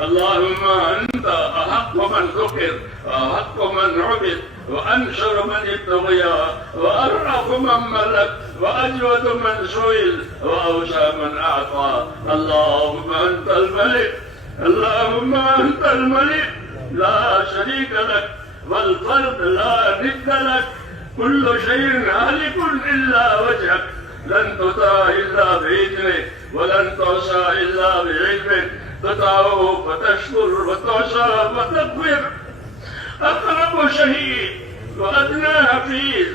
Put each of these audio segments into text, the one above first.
اللهم أنت أحق من ذكر وأحق من عبد وأنشر من ابتغي وأرأف من ملك وأجود من سئل وأوسع من أعطى. اللهم أنت الملك، اللهم أنت الملك لا شريك لك والفرد لا ند لك، كل شيء هالك إلا وجهك، لن تطاع إلا بإذنك ولن تعصى إلا بعلمك، تطاع فتشكر وتعصى وتغفر. أقرب شهيد وأدنى حفيظ،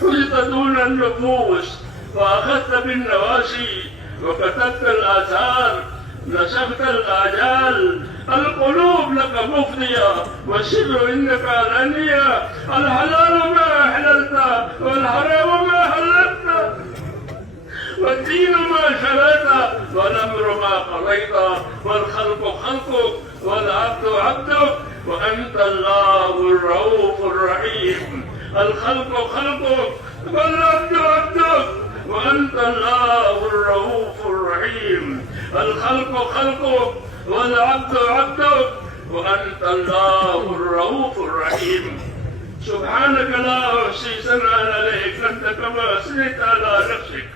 حلت دون النفوس وأخذت بالنواسي وكتبت الآثار، نسخت الآجال، القلوب لك مفضية والسر إنك علانية، الحلال ما أحللت والحرام ما حللت، والدين ما شرعت والأمر ما قضيت، والخلق خلقك والعبد عبدك، وأنت الله الرؤوف الرحيم. الخلق خلقك والعبد عبدك، وأنت الله الرؤوف الرحيم. الخلق خلقك والعبد عبدك، وأنت الله الرؤوف الرحيم. سبحانك لا أحصي ثناء عليك أنت كما أثنيت على نفسك.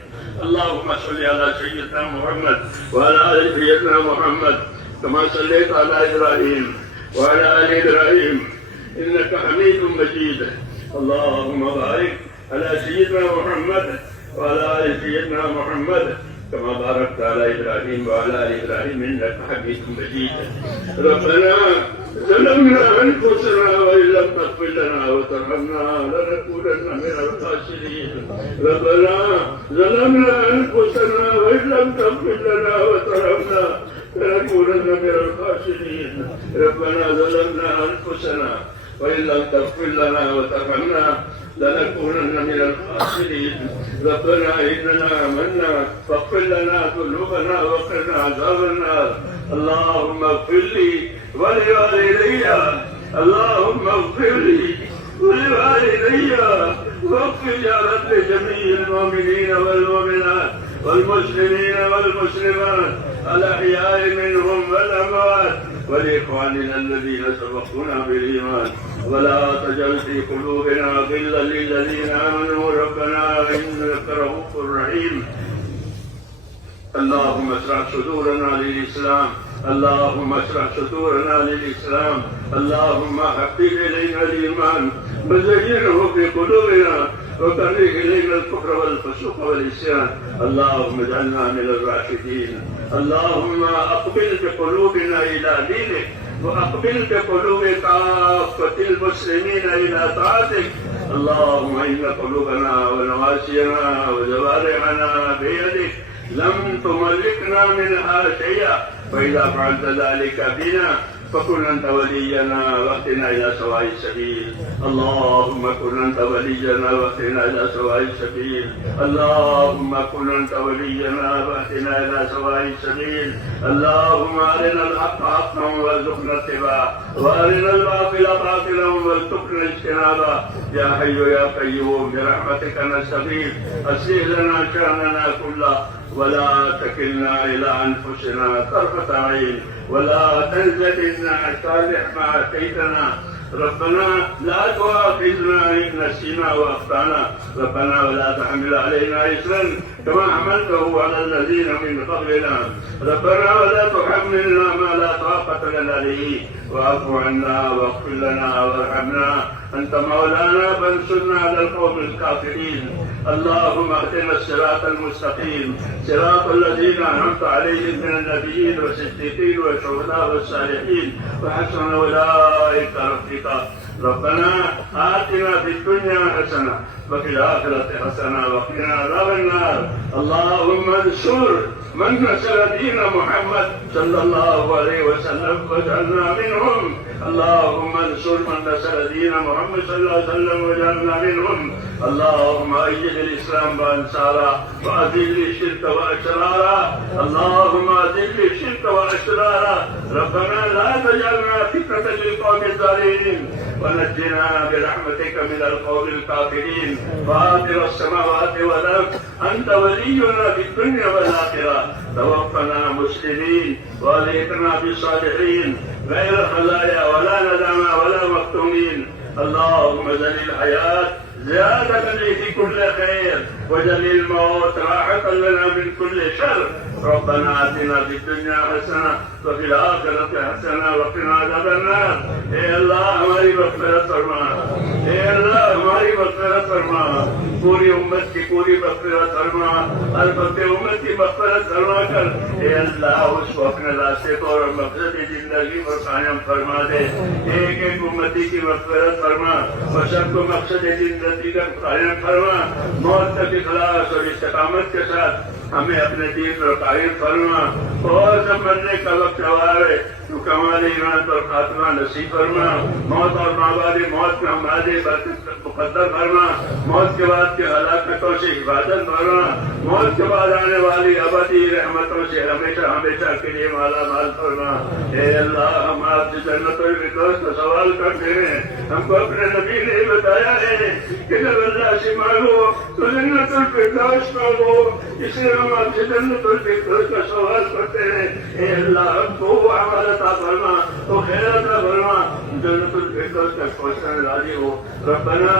اللهم صل على سيدنا محمد وعلى آل سيدنا محمد كما صليت على إبراهيم وعلى آل إبراهيم إنك حميد مجيد. اللهم بارك على سيدنا محمد وعلى آل سيدنا محمد كما باركت على إبراهيم وعلى آل إبراهيم إنك حميد مجيد. ربنا ظلمنا أنفسنا وإن لم تغفر لنا وترحمنا لنكونن من الخاسرين. ربنا ظلمنا أنفسنا وإن لم تغفر لنا وترحمنا لنكونن من الخاسرين. ربنا ظلمنا أنفسنا وإن لم تغفر لنا وترحمنا لنكونن من الخاسرين. ربنا إننا آمنا فاغفر لنا ذنوبنا وقنا عذاب النار. اللهم اغفر لي ولوالدي، اللهم اغفر لي ولوالدي، واغفر يا رب لجميع المؤمنين والمؤمنات والمسلمين والمسلمات الأحياء منهم والأموات، ولإخواننا الذين سبقونا بالإيمان، ولا تجعل في قلوبنا غلا للذين آمنوا ربنا إنك رؤوف رحيم. اللهم اشرح صدورنا للإسلام، اللهم اشرح صدورنا للإسلام، اللهم حبب إلينا الإيمان وزينه في قلوبنا وكره إلينا الكفر والفسوق والعصيان. اللهم اجعلنا من الراشدين. اللهم أقبل بقلوبنا إلى دينك، وأقبل بقلوب كافة المسلمين إلى طاعتك. اللهم إن قلوبنا ونواسينا وجوارحنا بيدك، لم تملكنا منها شيئا، فإذا فعلت ذلك بنا فكن أنت ولينا واهدنا إلى سواء السبيل. اللهم كن أنت ولينا واهدنا إلى سواء السبيل. اللهم كن أنت ولينا واهدنا إلى سواء السبيل. اللهم أرنا الحق حقا وارزقنا اتباعه، وأرنا الباطل باطلا وارزقنا اجتنابه. يا حي يا قيوم برحمتك نستغيث، أصلح لنا شأننا كله ولا تكلنا إلى أنفسنا طرفة عين، ولا تنزلنا صالح ما أتيتنا. ربنا لا تؤاخذنا إن نسينا وأخطأنا، ربنا ولا تحمل علينا إصرا كما حملته على الذين من قبلنا، ربنا ولا تحملنا ما لا طاقة لنا به، واعف عنا واغفر لنا وارحمنا، أنت مولانا فانصرنا على القوم الكافرين. اللهم اهدنا الصراط المستقيم، صراط الذين أنعمت عليهم من النبيين والصديقين والشهداء والصالحين وحسن أولئك رفيقا. ربنا آتنا في الدنيا حسنة وفي الآخرة حسنة وقنا عذاب النار. اللهم انصر من نصر دين محمد صلى الله عليه وسلم واجعلنا منهم. اللهم انصر من نصر دين محمد صلى الله عليه وسلم واجعلنا منهم. اللهم أيد الإسلام وأنصاره وأذل الشرك وأشراره. اللهم أذل الشرك وأشراره. ربنا لا تجعلنا فتنة للقوم الظالمين. ونجنا برحمتك من القوم الكافرين. فاطر السماوات والأرض أنت ولينا في الدنيا والآخرة، توفنا مسلمين والحقنا بالصالحين غير خزايا ولا ندامى ولا مفتونين. اللهم زل الحياة زيادة لي في كل خير، وجل الموت راحة لنا من كل شر. ربنا آتنا في الدنيا حسنة وفي الآخرة حسنة وقنا عذاب النار. اے اللہ ہماری مغفرت فرما، اے اللہ ہماری مغفرت فرما، پوری امت کی پوری مغفرت فرما، البتہ امت کی مغفرت فرما کر اے اللہ اس کو اپنے راستے کو اور مقصد زندگی پر قائم فرما دے. ایک ایک امتی کی مغفرت فرما اور سب کو مقصد زندگی کا قائم فرما. موت تک اخلاص اور استقامت کے ساتھ ہمیں اپنے دین پر قائم فرما، اور جب مرنے کا وقت آئے تو کمال ایمان پر خاتمہ نصیب فرما. موت اور مابعد موت میں ہمارے برکت مقدر فرما. موت کے بعد کے ہلاکتوں سے حفاظت فرما. موت کے بعد آنے والی ابدی رحمتوں سے ہمیشہ ہمیشہ کے لیے مالا مال فرما. اے اللہ ہم آپ سے جنت الفردوس کا سوال کرتے ہیں. ہم کو اپنے نبی نے بتایا ہے کہ جب اللہ سے مانگو تو جنت الفردوس مانگو، اس لیے ہم آپ سے جنت الفردوس کا سوال کرتے ہیں. اے اللہ ہم کو وہ عمل عطا فرما، تو خیر عطا فرما، جنت الفردوس تک پہنچنے راضی ہو. ربنا